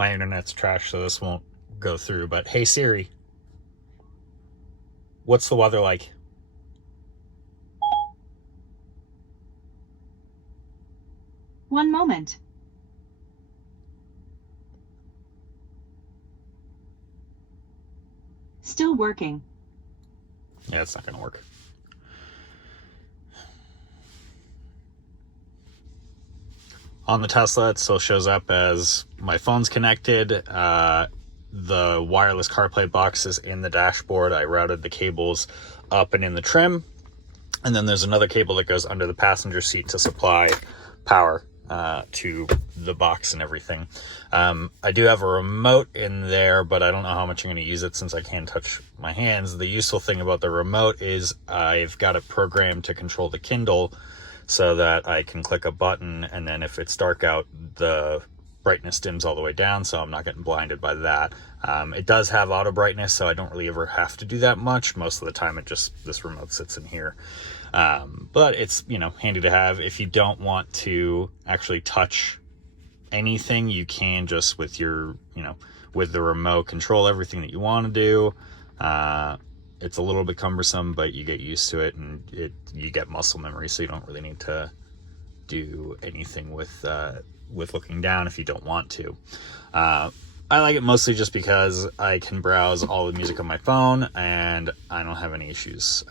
My internet's trash, so this won't go through. But hey Siri, what's the weather like? One moment. Still working. Yeah, it's not going to work. On the Tesla, it still shows up as my phone's connected. The wireless CarPlay box is in the dashboard. I routed the cables up and in the trim. And then there's another cable that goes under the passenger seat to supply power to the box and everything. I do have a remote in there, but I don't know how much I'm going to use it since I can't touch my hands. The useful thing about the remote is I've got it programmed to control the Kindle so that I can click a button, and then if it's dark out, the brightness dims all the way down, so I'm not getting blinded by that. It does have auto brightness, so I don't really ever have to do that much. Most of the time, this remote sits in here. But it's, handy to have. If you don't want to actually touch anything, you can just with your, with the remote control everything that you want to do. It's a little bit cumbersome, but you get used to it, and you get muscle memory, so you don't really need to do anything with looking down if you don't want to. I like it mostly just because I can browse all the music on my phone, and I don't have any issues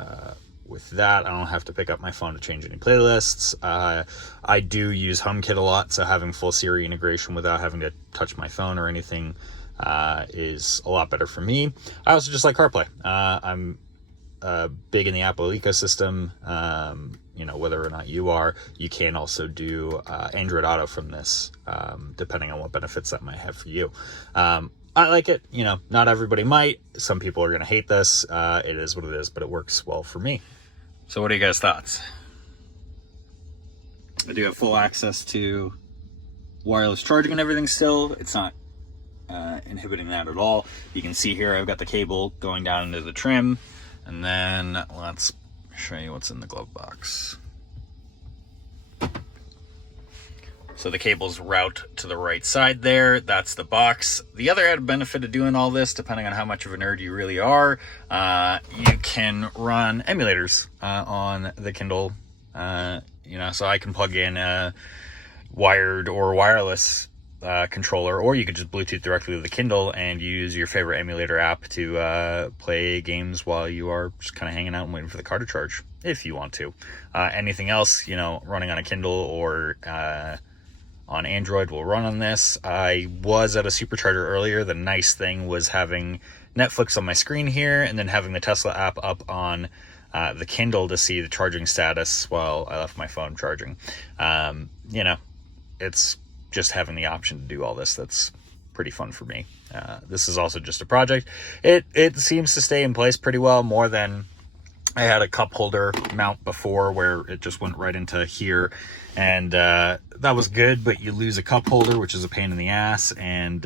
with that. I don't have to pick up my phone to change any playlists. I do use HomeKit a lot, so having full Siri integration without having to touch my phone or anything is a lot better for me. I also just like CarPlay. I'm big in the Apple ecosystem. Whether or not you are, you can also do Android Auto from this, depending on what benefits that might have for you. I like it. Not everybody might. Some people are going to hate this. It is what it is, but it works well for me. So what are you guys' thoughts? I do have full access to wireless charging and everything still. It's not inhibiting that at all. You can see here I've got the cable going down into the trim, and then let's show you what's in the glove box. So the cables route to the right side there. That's the box. The other added benefit of doing all this, depending on how much of a nerd you really are, you can run emulators on the Kindle. So I can plug in a wired or wireless controller, or you could just Bluetooth directly to the Kindle and use your favorite emulator app to play games while you are just kind of hanging out and waiting for the car to charge, if you want to. Anything else, running on a Kindle or on Android will run on this. I was at a supercharger earlier. The nice thing was having Netflix on my screen here, and then having the Tesla app up on the Kindle to see the charging status while I left my phone charging. It's just having the option to do all this that's pretty fun for me. This is also just a project. It seems to stay in place pretty well, more than I had a cup holder mount before where it just went right into here, and that was good, but you lose a cup holder, which is a pain in the ass, and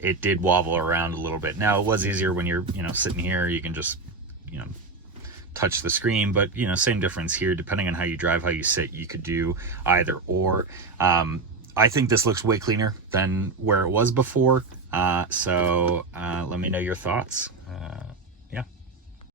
it did wobble around a little bit. Now, it was easier when you're sitting here. You can just touch the screen, but same difference here. Depending on how you drive, how you sit, you could do either or. I think this looks way cleaner than where it was before, so let me know your thoughts. Yeah.